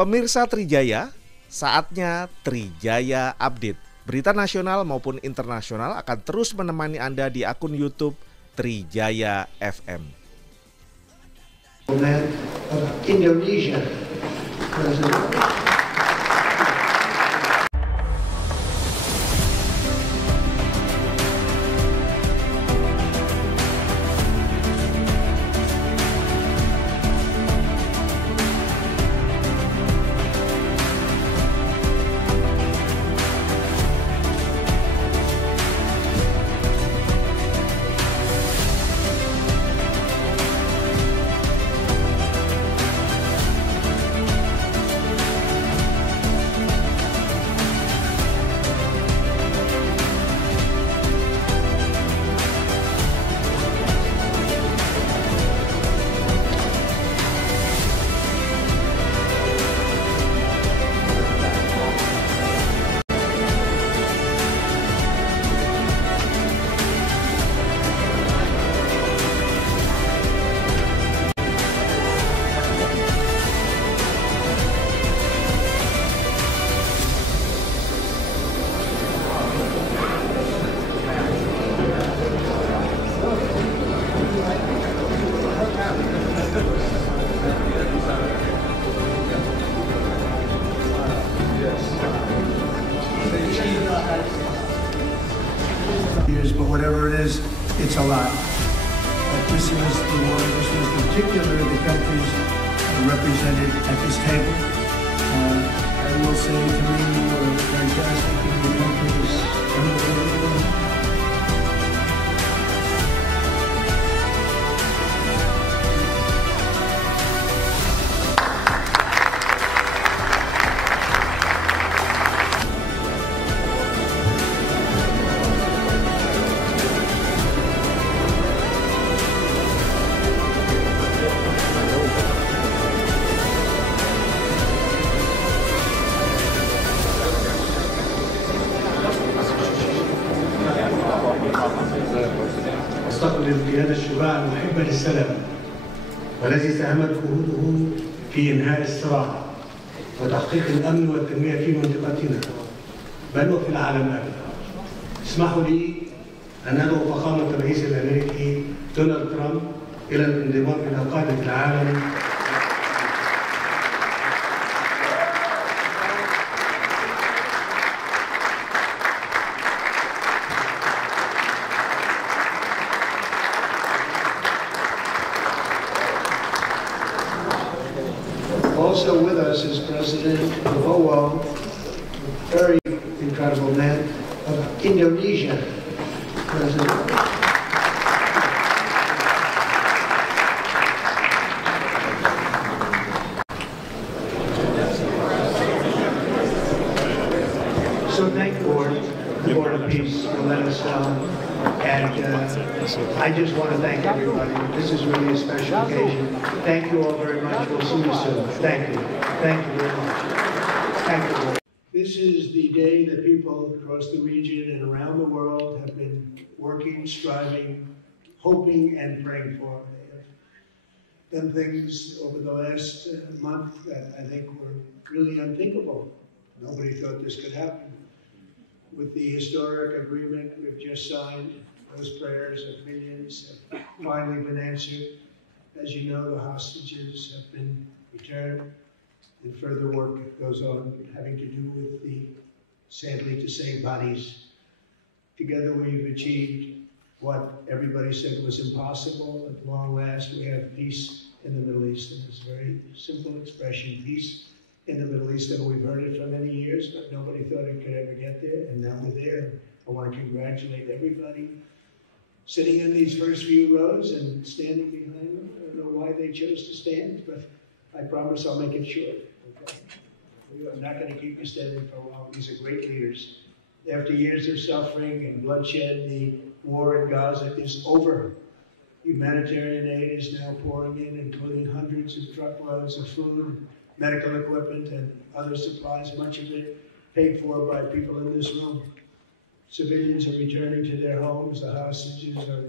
Pemirsa Trijaya, saatnya Trijaya Update. Berita nasional maupun internasional akan terus menemani Anda di akun YouTube Trijaya FM. Indonesia. But whatever it is, it's a lot. But this is the one, this was particularly the countries represented at this table. I will say to me, you were fantastic in your countries. استقبل القيادة الشجاعة المحبة للسلام والذي ساهمت جهوده في إنهاء الصراع وتحقيق الأمن والتنمية في منطقتنا بل وفي العالم أجمع. اسمحوا لي أن أدعو فخامة الرئيس الأمريكي دونالد ترامب إلى الانضمام إلى قادة العالم. Also with us is Presiden Prabowo, very incredible man, of Indonesia. President. So thank the Lord of Peace for letting us down. And I just want to thank everybody. This is really a special occasion. Thank you all very much. We'll see you soon. Thank you. Thank you very much. Thank you. This is the day that people across the region and around the world have been working, striving, hoping, and praying for. They have done things over the last month that I think were really unthinkable. Nobody thought this could happen. With the historic agreement we've just signed, those prayers of millions have finally been answered. As you know, the hostages have been returned, and further work goes on having to do with the, sadly to say, bodies. Together we've achieved what everybody said was impossible. At long last, we have peace in the Middle East, and it's a very simple expression, peace in the Middle East, and we've heard it for many years, but nobody thought it could ever get there, and now we're there. I want to congratulate everybody sitting in these first few rows and standing behind them. I don't know why they chose to stand, but I promise I'll make it short. Okay? I'm not going to keep you standing for a while. These are great leaders. After years of suffering and bloodshed, the war in Gaza is over. Humanitarian aid is now pouring in, including hundreds of truckloads of food, medical equipment, and other supplies, much of it paid for by people in this room. Civilians are returning to their homes. The hostages are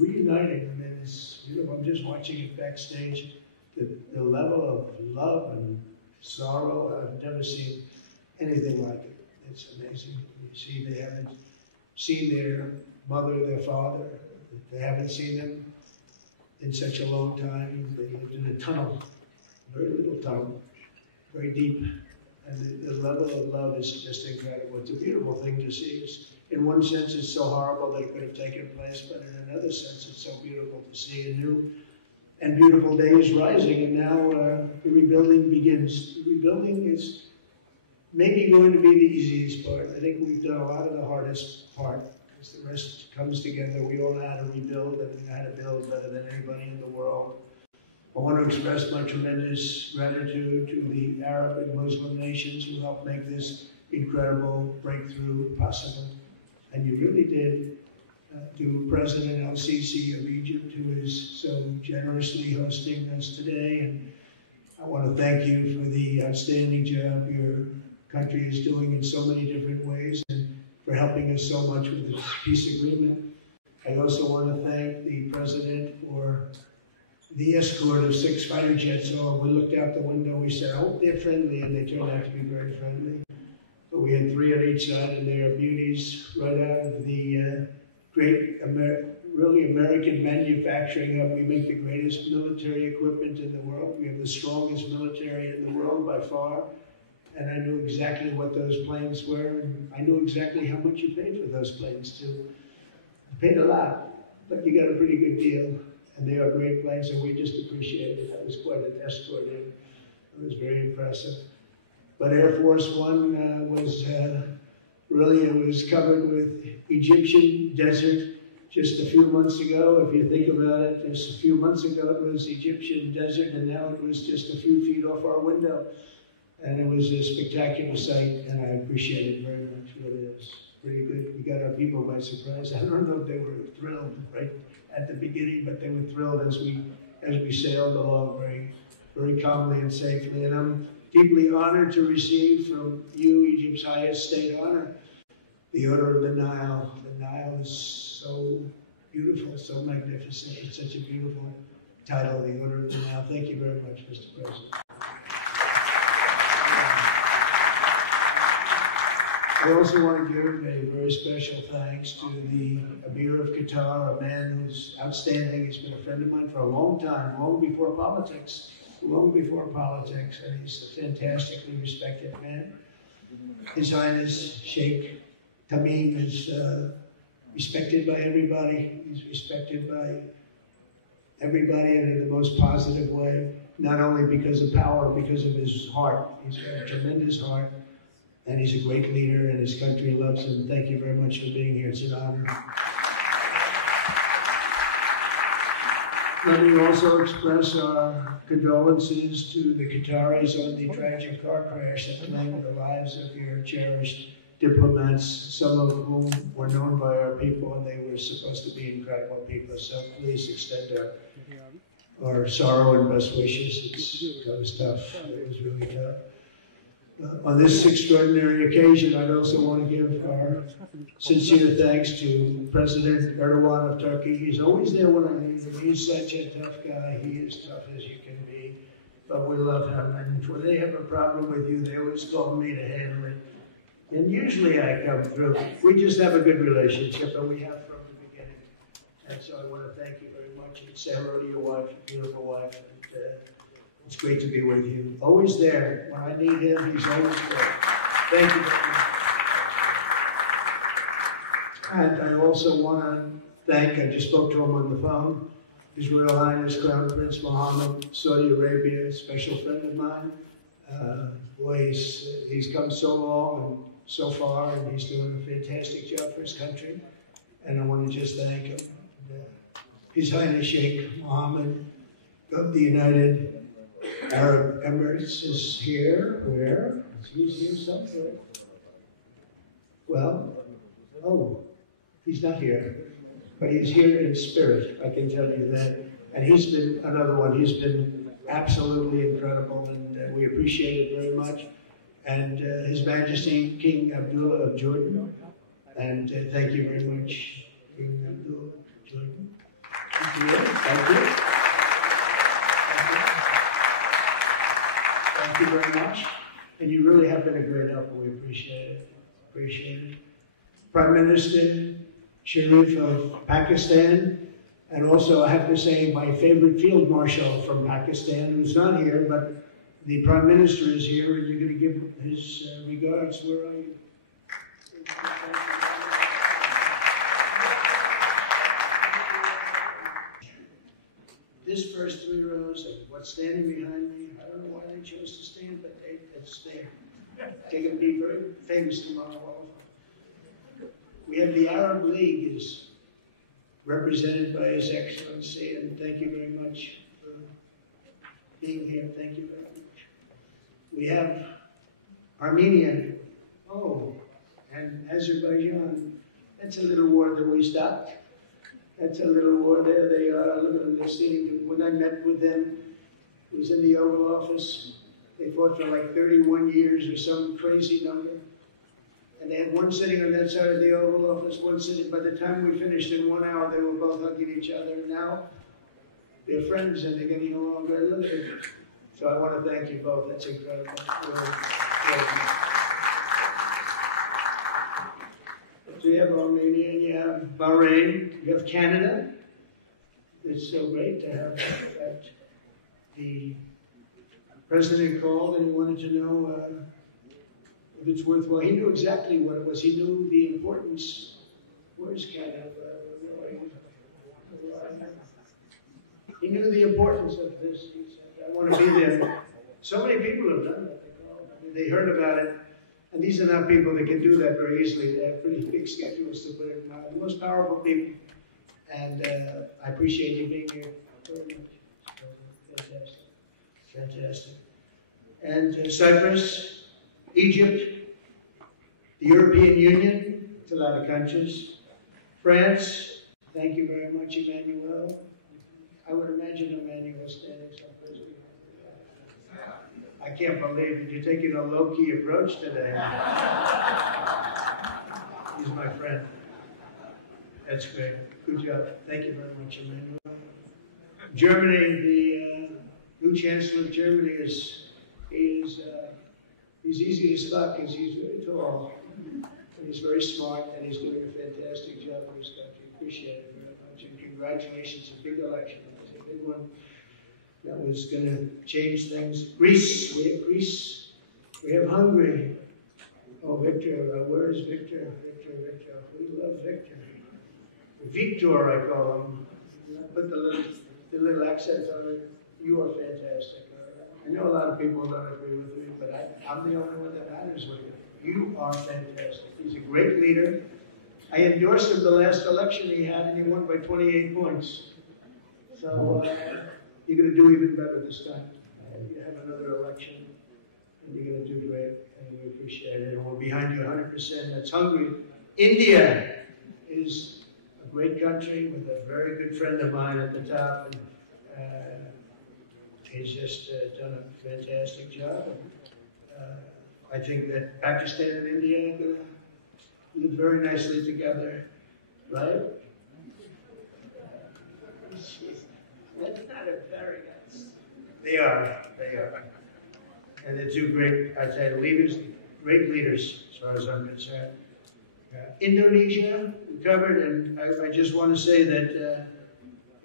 reuniting. I mean, I'm just watching it backstage. The level of love and sorrow. I've never seen anything like it. It's amazing. You see, they haven't seen their mother, their father. They haven't seen them in such a long time. They lived in a tunnel, very little tunnel, very deep. And the level of love is just incredible. It's a beautiful thing to see. In one sense, it's so horrible that it could have taken place, but in another sense, it's so beautiful to see a new and beautiful day is rising, and now the rebuilding begins. The rebuilding is maybe going to be the easiest part. I think we've done a lot of the hardest part, because the rest comes together. We all know how to rebuild, and we know how to build better than anybody in the world. I want to express my tremendous gratitude to the Arab and Muslim nations who helped make this incredible breakthrough possible. And you really did. To President El-Sisi of Egypt, who is so generously hosting us today. And I want to thank you for the outstanding job your country is doing in so many different ways, and for helping us so much with this peace agreement. I also want to thank the President for the escort of 6 fighter jets. So we looked out the window, we said, oh, they're friendly, and they turned out to be very friendly. But we had 3 on each side, and they are beauties right out of the great, really American manufacturing hub. We make the greatest military equipment in the world. We have the strongest military in the world by far. And I knew exactly what those planes were, and I knew exactly how much you paid for those planes too. You paid a lot, but you got a pretty good deal. And they are great planes, and we just appreciate it. That was quite an escort in. It was very impressive. But Air Force One was really, it was covered with Egyptian desert just a few months ago. If you think about it, just a few months ago it was Egyptian desert, and now it was just a few feet off our window. And it was a spectacular sight, and I appreciate it very much. Really, it was pretty good. We got our people by surprise. I don't know if they were thrilled right at the beginning, but they were thrilled as we sailed along very, very calmly and safely. And I'm deeply honored to receive from you, Egypt's highest state honor, the Order of the Nile. The Nile is so beautiful, so magnificent. It's such a beautiful title, the Order of the Nile. Thank you very much, Mr. President. I also want to give a very special thanks to the Emir of Qatar, a man who's outstanding. He's been a friend of mine for a long time, long before politics, and he's a fantastically respected man. His Highness Sheikh Tamim is respected by everybody. He's respected by everybody in the most positive way, not only because of power, because of his heart. He's got a tremendous heart, and he's a great leader, and his country loves him. Thank you very much for being here. It's an honor. Let me also express our condolences to the Qataris on the tragic car crash that claimed the lives of your cherished diplomats, some of whom were known by our people, and they were supposed to be incredible people. So please extend our sorrow and best wishes. It was tough. It was really tough. On this extraordinary occasion, I'd also want to give our sincere thanks to President Erdogan of Turkey. He's always there when I need him. He's such a tough guy. He is tough as you can be, but we love him. And when they have a problem with you, they always call me to handle it. And usually I come through. We just have a good relationship, and we have from the beginning. And so I want to thank you very much, and say hello to your wife, your beautiful wife. And, it's great to be with you. Always there. When I need him, he's always there. Thank you very much. And I also want to thank, I just spoke to him on the phone, His Royal Highness Crown Prince Mohammed, Saudi Arabia, a special friend of mine. Boy, he's come so long and so far, and he's doing a fantastic job for his country. And I want to just thank him. His Highness Sheikh Mohammed of the United Arab Emirates is here. Where? He's here somewhere. Well, oh, he's not here. But he's here in spirit, I can tell you that. And he's been another one. He's been absolutely incredible, and we appreciate it very much. And His Majesty King Abdullah of Jordan. And thank you very much, King Abdullah of Jordan. Thank you. Thank you very much. And you really have been a great help. We appreciate it. Appreciate it. Prime Minister Sharif of Pakistan, and also I have to say my favorite field marshal from Pakistan, who's not here, but the Prime Minister is here, and you're going to give his regards. Where are you? This first 3 rows of what's standing behind me, I don't know why they chose to stand, but it's there. They're going to be very famous tomorrow. We have the Arab League is represented by His Excellency, and thank you very much for being here. Thank you very much. We have Armenia, and Azerbaijan. That's a little war that we stopped. That's a little war. There they are. Look at them. They're sitting. When I met with them, it was in the Oval Office. They fought for like 31 years or some crazy number. And they had one sitting on that side of the Oval Office, one sitting. By the time we finished in 1 hour, they were both hugging each other. And now they're friends and they're getting along very well. So I want to thank you both. That's incredible. So you have Armenia, you have Bahrain, you have Canada. It's so great to have that. The president called and he wanted to know if it's worthwhile. He knew exactly what it was. He knew the importance. Where's Canada? He knew the importance of this. He said, I want to be there. So many people have done that. They heard about it. And these are not people that can do that very easily. They have pretty big schedules to put it in. The most powerful people. And I appreciate you being here very much. Fantastic. Fantastic. And Cyprus, Egypt, the European Union, it's a lot of countries. France, thank you very much, Emmanuel. I would imagine Emmanuel standing someplace behind. I can't believe that you're taking a low-key approach today. He's my friend. That's great. Good job. Thank you very much, Emmanuel. Germany, the new Chancellor of Germany he's easy to spot because he's very tall. And he's very smart, and he's doing a fantastic job in his country. Appreciate it very much. And congratulations. A big election. It's a big one. That was going to change things. Greece, we have Greece. We have Hungary. Oh, Victor, where is Victor? Victor. We love Victor. Victor, I call him. Put the little accent on it. You are fantastic. I know a lot of people don't agree with me, but I'm the only one that matters with you. You are fantastic. He's a great leader. I endorsed him the last election he had, and he won by 28 points. So, you're going to do even better this time. You have another election, and you're going to do great, and we appreciate it. And we're behind you 100%. That's Hungary. India is a great country with a very good friend of mine at the top, and he's just done a fantastic job. I think that Pakistan and India are going to live very nicely together, right? That's not a very nice. They are. And they're two great, I'd say, leaders, great leaders, as far as I'm concerned. Indonesia, we covered, and I just want to say that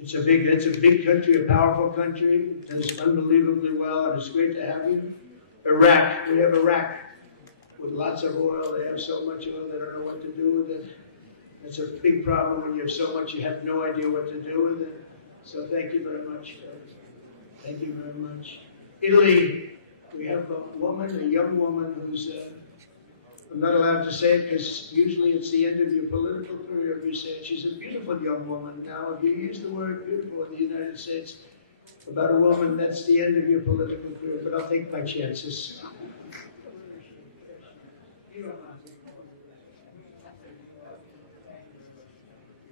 that's a big country, a powerful country. It does unbelievably well, and it's great to have you. Iraq, we have Iraq with lots of oil. They have so much oil, they don't know what to do with it. It's a big problem when you have so much, you have no idea what to do with it. So thank you very much. Thank you very much. Italy, we have a young woman who's, I'm not allowed to say it because usually it's the end of your political career if you say it. She's a beautiful young woman. Now, if you use the word beautiful in the United States about a woman, that's the end of your political career, but I'll take my chances.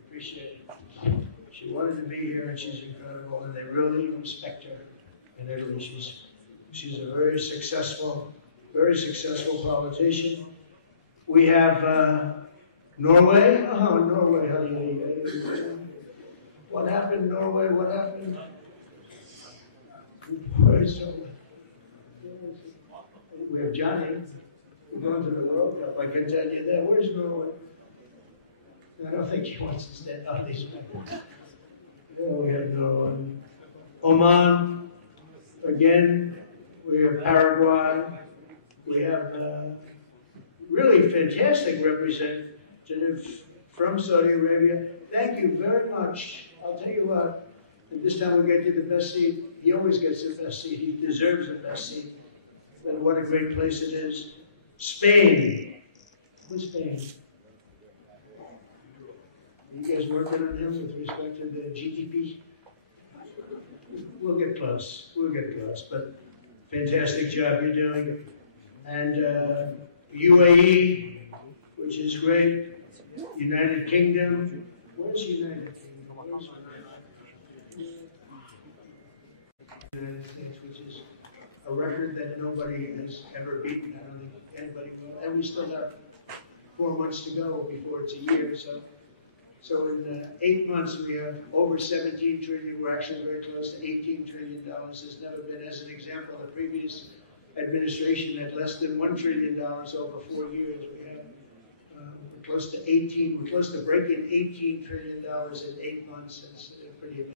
Appreciate it. She wanted to be here, and she's incredible, and they really respect her in Italy. She's a very successful politician. We have Norway. Oh, Norway, honey. What happened, Norway? What happened? Where's Norway? We have Johnny. We're going to the World Cup. I can tell you that. Where's Norway? I don't think he wants to stand on these people. We have Norway. Oman. Again, we have Paraguay. We have really fantastic representative from Saudi Arabia. Thank you very much. I'll tell you what, and this time we get to the best seat. He always gets the best seat. He deserves the best seat. And what a great place it is. Spain. Who's Spain? You guys working on him with respect to the GDP? We'll get close. We'll get close. But fantastic job you're doing. And UAE, which is great. United Kingdom. Where's United Kingdom? Where's United States, which is a record that nobody has ever beaten. I don't think anybody will. And we still have 4 months to go before it's a year. So in 8 months, we have over 17 trillion. We're actually very close to $18 trillion. There's never been, as an example, the previous administration had less than $1 trillion over 4 years. We have we're close to 18. We're close to breaking $18 trillion in 8 months. It's pretty amazing.